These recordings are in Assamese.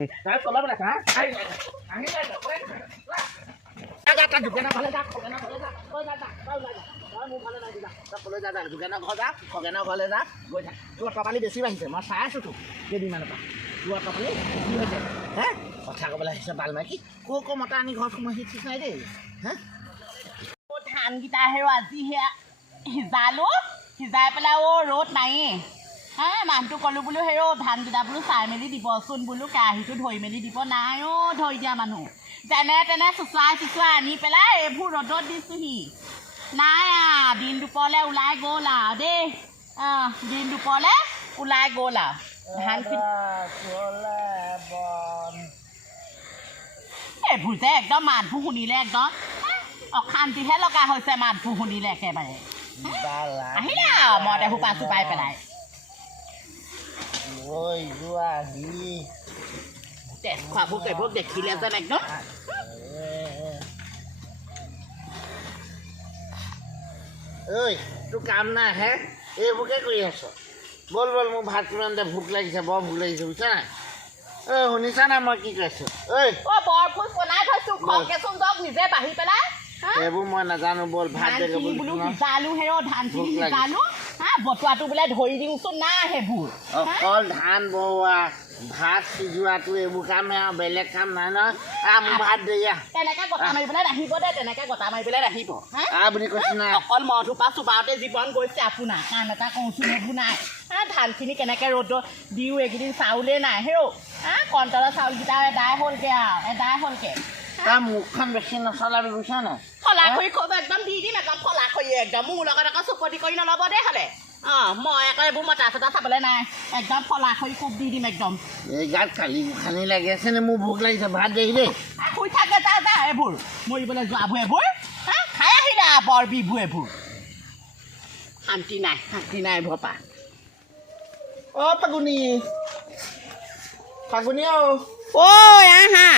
Cái con lớp này hả? Đây, ăn hết đây rồi. Ra juga nak boleh dah, kau nak boleh dah. Kau dah dah, kau dah dah. Kau mau boleh dah juga. Tak boleh dah juga nak kau dah. Kau nak boleh dah. Gua dah. Dua kapal ni besi bahasa. Mas saya suatu. Jadi mana pak? Dua kapal ni. Dua je. Hah? Kau tak boleh sebal lagi. Kau mata ni kau cuma hit sini deh. Hah? Kau than kita herawati he. Hizalu? Hizai pelau road naik. হা মানুহটো কলো বুলো হেৰো ধান কিটা বুলো চাই মেলি দিবচোন বুলো কাহিটো ধৰি মেলি দিব নাই অ ধৰি দিয়া মানুহ যেনে তেনে চুচুৱাই আনি পেলাই এইবোৰ ৰ'দত দিছোহি নাই দিন দুপৰলৈ ওলাই গ'ল আৰু দেই দিন দুপৰলৈ ওলাই গ'ল আৰু ধানখিনি এইবোৰ যে একদম মানুহবোৰ শুনিলে একদম অশান্তিহে লগা হৈছে মানুহবোৰ শুনিলে একেবাৰে আহিলে আৰু মতে সোপা চুপাই পেলাই Ôi, vua gì? Đẹp khoa bố cái bố đẹp khi lên ra này đó. Ơi, tu काम ना है? ये वो क्या कोई है सो? बोल मुँह भात में अंदर भूख लगी से बहुत भूख लगी से उसे ना? होनी सा ना मक्की कैसे? ओए, ओ बहुत कुछ बनाए था सुख खा के सुन दो निजे बाही पे लाए. ये वो मैं ना जानू बोल भात दे के बोल ना. जालू है रो धान की जालू. हाँ बटुआ तो बोले धोई दी उसो ना है भूल. कल धान बोआ भात सिजुआ तू ये वो काम है बेले काम ना ना आम भात दे या. तेने का गोता मारी बोले रही बोले तेने का गोता मारी बोले रही बो. आप नहीं कुछ ना. कल मौजू पास सुबाते जीवन गोई से आपुना कान ता कौन सुने बुना. हाँ धान की नहीं कहने के रोड दियो एक दिन साउले ना है रो. हाँ कौन तरह साउल की तारे दाय होल के दाय होल के. काम मुखन बेचने न साला भी बुझा ना. फला कोई को एकदम दीदी में कम फला कोई एकदम मुँह लगा रखा सुपटी कोई ना लबा दे हले. मैं एक बुमा चाचा चाचा बोले ना एकदम फला कोई खूब दीदी में एकदम. ये गात खाली खाने लगे ऐसे ने मुँह भूख लगी से भात दे दे. कोई था क्या था है बुर. मुझे बोले जो अब है बुर. हाँ खाया ही ना पर भी बुए बुर. शांति ना भोपा. ओ पगुनी ओ यहाँ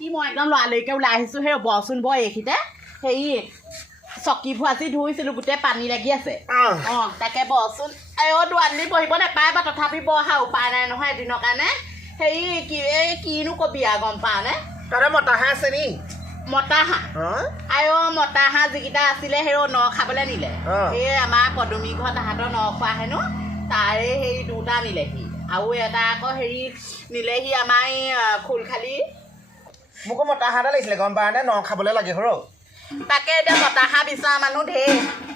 কি মই একদম লৰালৈকে ওলাই আহিছোঁ সেই বচোন বয় এইখিতে সেই চকী ভুৱাচি ধুইছিলোঁ গোটেই পানী লাগি আছে তাকে বচোন এই দুৱালি বহিব নাপায় বা তথাপি বহা উপায় নাই নহয় এদিনৰ কাৰণে সেই কিনো কবি আৰু গম পা নে তাৰে মতা হাঁহ আছে নি মতা হাঁহ আই মতা হাঁহ যিকেইটা আছিলে সেই ন খাবলৈ নিলে এই আমাৰ পদুমী ঘৰ তাহাঁতৰ ন খোৱা হেনো তাৰে সেই দুটা নিলেহি আৰু এটা আকৌ হেৰি নিলেহি আমাৰ এই খোলখালি মোকো মতা হাঁহ লাগিছিলে গম পা নে ন খাবলৈ লাগে সৰ তাকে এতিয়া মতা হাঁহ বিচৰা মানুহ ঢেৰ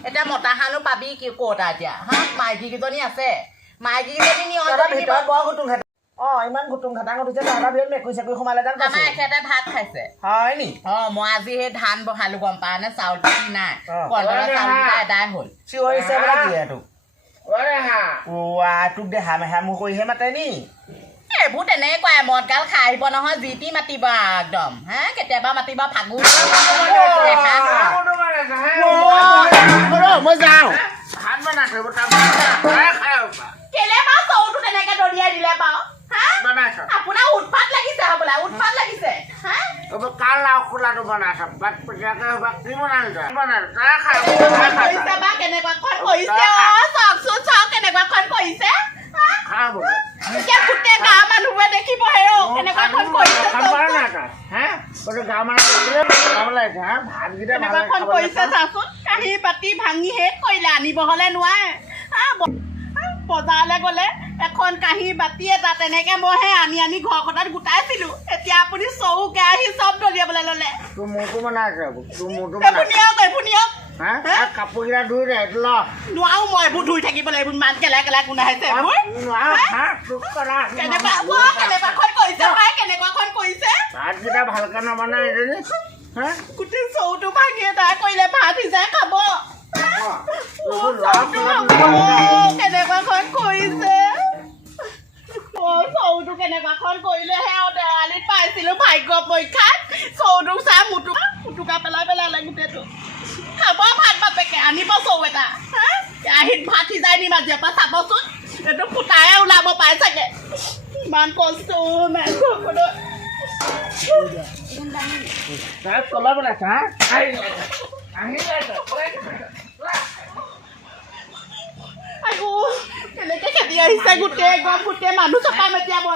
এতিয়া মতা হাঁহনো পাবি কি ক'ত এতিয়া হা মাইকী কেইজনী আছে মাইকী কেইজনী ভিতৰত বৰ গুটুং ঘাটা ইমান গুটুং ঘাটাং উঠিছে তাৰ ভিতৰত মেকুৰী চেকুৰী সোমালে যেন আমাৰ এখেতে ভাত খাইছে হয় নি মই আজি সেই ধান বহালো গম পা নে চাউল পাতি নাই কলডৰা চাউলকেইটা এদাই হ'ল চিঞৰিছে বোলে দিয়ে তোক তোক দে হামেহা মোৰ কৰিহে মাতে নি এইবোৰ তেনেকুৱাই মদগাল খাই আহিব নহয় যি টি মাতিব একদম হা কেতিয়াবা মাতিব ফাগুন মই যাওঁ কেলে বাৰু চৌটো তেনেকে দলিয়াই দিলে বাৰু আপোনাৰ উৎপাত লাগিছে হ'বলা উৎপাত লাগিছে কাৰ লাও খোলাটো বনাইছে বাট পইচাকে হ'ব কি বনাইছে বা কেনেকুৱাখন কৰিছে চাওকচোন চাওক কেনেকুৱাখন কৰিছে এতিয়া গোটেই গাঁৱৰ মানুহবোৰে দেখিব হেৰৌ কেনেকুৱাখন কৰিছে কেনেকুৱাখন কৰিছে চাচোন কাঁহী বাতি ভাঙি শেষ কৰিলে আনিব হ'লে নোৱাৰে বজাৰলৈ গ'লে এখন কাঁহী বাতি এটা তেনেকে মইহে আনি ঘৰ কটাত গোটাইছিলো এতিয়া আপুনি চৌ কেৰাহী চব দলিয়াবলৈ ল'লে নিয়ক কাপোৰকেইটা ধুই দে নোৱাৰো মই এইবোৰ ধুই থাকিবলৈ এইবোৰ ইমান কেলা গোন্ধাইছে কেনেকুৱাখন কৰিছে ভাতকেইটা ভালকে নবনাই গোটেই চৌটো ভাঙি এটা কৰিলে ভাত সিজাই খাব কেনেকুৱাখন কৰিছে চৌটো কেনেকুৱাখন কৰিলেহে আৰু দেৱালীত পাইছিলো ভাগ্য পৰীক্ষাত চৌটোক চাই মুটুকা পেলালে গোটেইটো খাব ভাত বাপেকে আনিব চৌ এটা আহিত ভাত সিজাই নিম আজিৰ পৰা চাবচোন এইটো ফুটাই ওলাব পাই চাগে ইমান কষ্ট তলৰ বনাইছে আইও কেনেকৈ খেদি আহিছে গোটেই গম গোটেই মানুহ চপা মেটিয়াব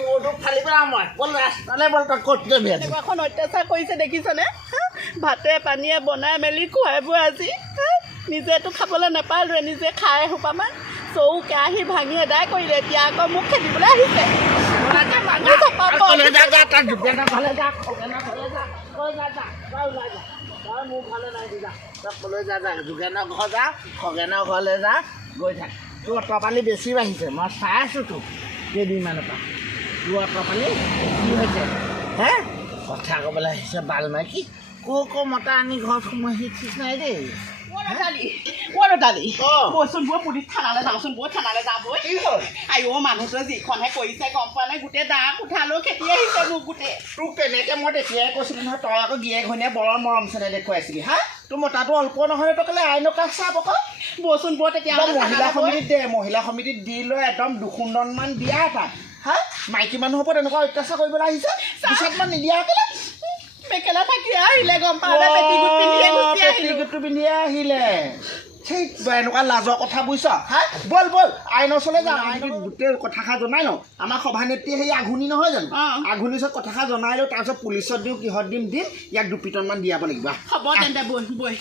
মোৰটো ফালি পেলাম মই বল ৰাস্তালৈ বল তই ক'ত যাবি আজি এখন অত্যাচাৰ কৰিছে দেখিছনে ভাতে পানীয়ে বনাই মেলি খুৱাই বোৱাই আজি নিজেতো খাবলৈ নাপালোৱে নিজে খাই সোপামান চৌ কেৰাহী ভাঙি এদাই কৰিলে এতিয়া আকৌ মোক খেদিবলৈ আহিছে মোৰ ভালে নাই যা তই ক'লৈ যা যোগেনৰ ঘৰ যা খগেনৰ ঘৰলৈ যা গৈ থাক তোৰ অটপালি বেছি বাঢ়িছে মই চাই আছোঁ তোক কেইদিনমানৰ পৰা তোৰ অটপালি কি হৈছে হে কথা ক'বলৈ আহিছে বাল মাইকী ক'ৰ মতা আনি ঘৰত সোমাই ঠিক নাই দেই বৈচোন বৈ পুলিচ থানালৈ যাওঁচোন বৈ থানালৈ যাবই কি হ'ল আইঅ মানুহটোৱে যিখনহে কৰিছে গম পোৱা নাই গোটেই দা কোঠালৈও খেতি আহিছে মোক গোটেই তোক তেনেকৈ মই তেতিয়াই কৈছিলোঁ নহয় তই আকৌ গিয়ে ঘনীয়ে বৰ মৰম চেনেহ দেখুৱাইছিলি হা তোৰ মতাটো অল্প নহয় তই কেলৈ আইনৰ কাষ চাপ আকৌ বৈচোন বৈ তেতিয়া মহিলা সমিতিত দি লৈ একদম দুখুন্দনমান দিয়া তাত হা মাইকী মানুহৰ ওপৰত এনেকুৱা অত্যাচাৰ কৰিবলৈ আহিছে পিছত মই নিদিয়া কেলৈ মেখেলা থাকি আহিলে গম পালে পেটিকুট পিন্ধিয়ে আহিলে ঠিক এনেকুৱা লাজৰ কথা বুজিছ হা বল আইনৰ ওচৰলৈ যা আইনক গোটেই কথাষাৰ জনাই লওঁ আমাৰ সভানেত্ৰী সেই আঘুনি নহয় জানো আঘুনিৰ ওচৰত কথাষাৰ জনাই লওঁ তাৰপিছত পুলিচত দিওঁ কিহত দিম ইয়াক দুপিটনমান দিয়াব লাগিব হ'ব তেন্তে বৈ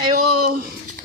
আইঅ